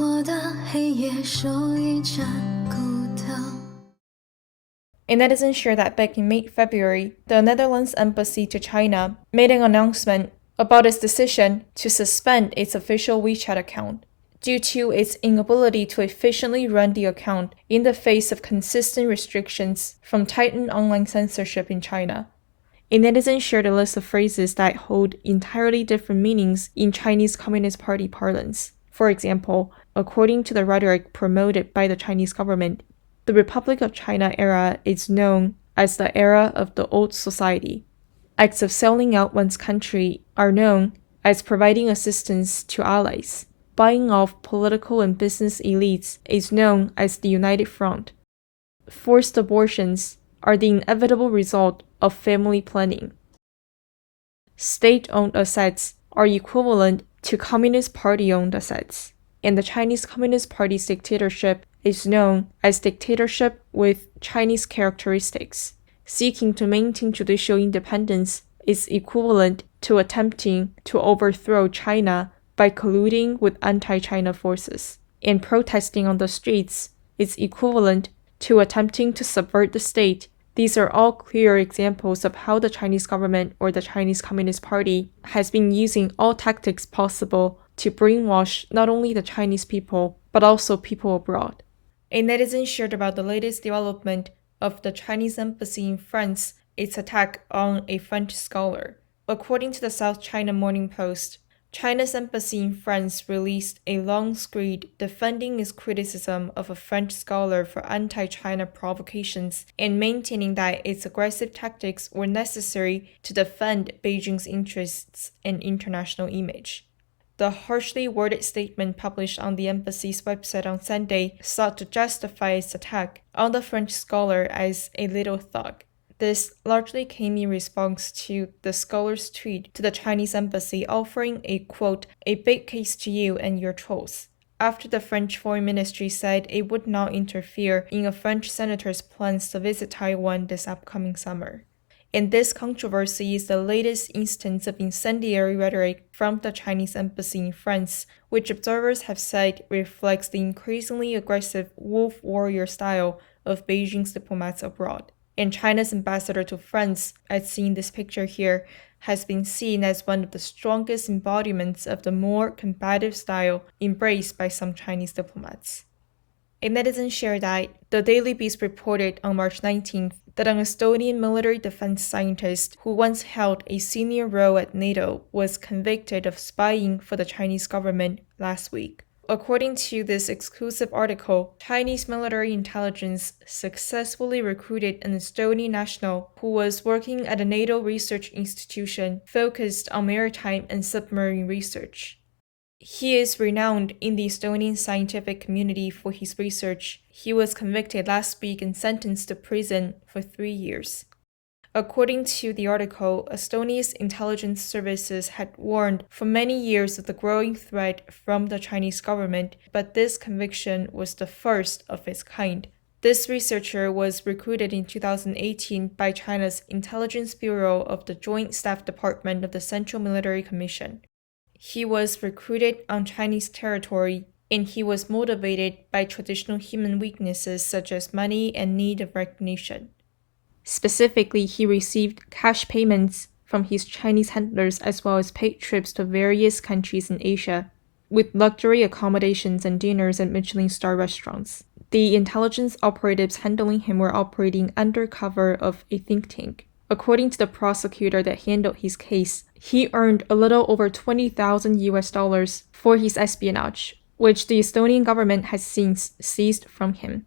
A netizen shared that back in mid-February, the Netherlands embassy to China made an announcement about its decision to suspend its official WeChat account due to its inability to efficiently run the account in the face of consistent restrictions from tightened online censorship in China. A netizen shared a list of phrases that hold entirely different meanings in Chinese Communist Party parlance. For example, according to the rhetoric promoted by the Chinese government, the Republic of China era is known as the era of the old society. Acts of selling out one's country are known as providing assistance to allies. Buying off political and business elites is known as the United Front. Forced abortions are the inevitable result of family planning. State-owned assets are equivalent to Communist Party-owned assets, and the Chinese Communist Party's dictatorship is known as dictatorship with Chinese characteristics. Seeking to maintain judicial independence is equivalent to attempting to overthrow China by colluding with anti-China forces, and protesting on the streets is equivalent to attempting to subvert the state. These are all clear examples of how the Chinese government or the Chinese Communist Party has been using all tactics possible to brainwash not only the Chinese people, but also people abroad. A netizen shared about the latest development of the Chinese embassy in France, its attack on a French scholar. According to the South China Morning Post, China's embassy in France released a long screed defending its criticism of a French scholar for anti-China provocations and maintaining that its aggressive tactics were necessary to defend Beijing's interests and international image. The harshly worded statement published on the embassy's website on Sunday sought to justify its attack on the French scholar as a little thug. This largely came in response to the scholar's tweet to the Chinese embassy offering a, quote, a big case to you and your trolls, after the French Foreign Ministry said it would not interfere in a French senator's plans to visit Taiwan this upcoming summer. And this controversy is the latest instance of incendiary rhetoric from the Chinese embassy in France, which observers have said reflects the increasingly aggressive wolf warrior style of Beijing's diplomats abroad. And China's ambassador to France, as seen in this picture here, has been seen as one of the strongest embodiments of the more combative style embraced by some Chinese diplomats. A netizen shared that the Daily Beast reported on March 19th that an Estonian military defense scientist who once held a senior role at NATO was convicted of spying for the Chinese government last week. According to this exclusive article, Chinese military intelligence successfully recruited an Estonian national who was working at a NATO research institution focused on maritime and submarine research. He is renowned in the Estonian scientific community for his research. He was convicted last week and sentenced to prison for 3 years. According to the article, Estonia's intelligence services had warned for many years of the growing threat from the Chinese government, but this conviction was the first of its kind. This researcher was recruited in 2018 by China's Intelligence Bureau of the Joint Staff Department of the Central Military Commission. He was recruited on Chinese territory, and he was motivated by traditional human weaknesses such as money and need of recognition. Specifically, he received cash payments from his Chinese handlers as well as paid trips to various countries in Asia, with luxury accommodations and dinners at Michelin-star restaurants. The intelligence operatives handling him were operating under cover of a think tank. According to the prosecutor that handled his case, he earned a little over $20,000 for his espionage, which the Estonian government has since seized from him.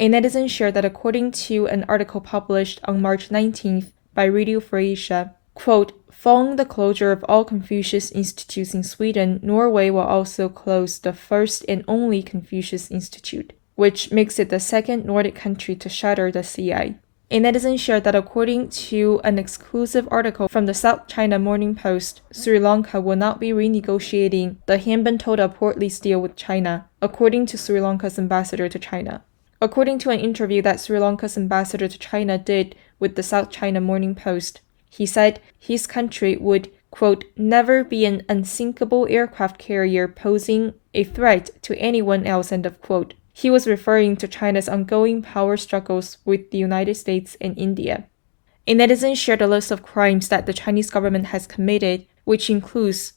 A netizen shared that according to an article published on March 19th by Radio Free Asia, quote, following the closure of all Confucius Institutes in Sweden, Norway will also close the first and only Confucius Institute, which makes it the second Nordic country to shutter the CI. A netizen shared that according to an exclusive article from the South China Morning Post, Sri Lanka will not be renegotiating the Hanban-Toda port lease deal with China, according to Sri Lanka's ambassador to China. According to an interview that Sri Lanka's ambassador to China did with the South China Morning Post, he said his country would, quote, never be an unsinkable aircraft carrier posing a threat to anyone else, end of quote. He was referring to China's ongoing power struggles with the United States and India. A netizen shared a list of crimes that the Chinese government has committed, which includes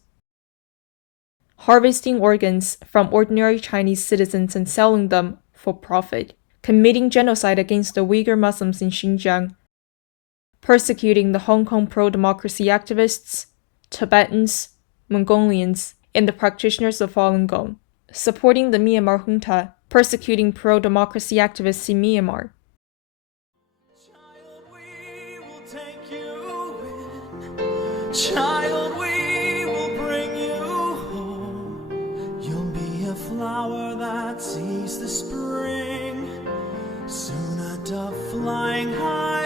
harvesting organs from ordinary Chinese citizens and selling them for profit, committing genocide against the Uyghur Muslims in Xinjiang, persecuting the Hong Kong pro-democracy activists, Tibetans, Mongolians, and the practitioners of Falun Gong, supporting the Myanmar junta, persecuting pro-democracy activists in Myanmar. Child, we will take you in. Child, we will bring you home. You'll be a flower that sees the spring. Soon a dove flying high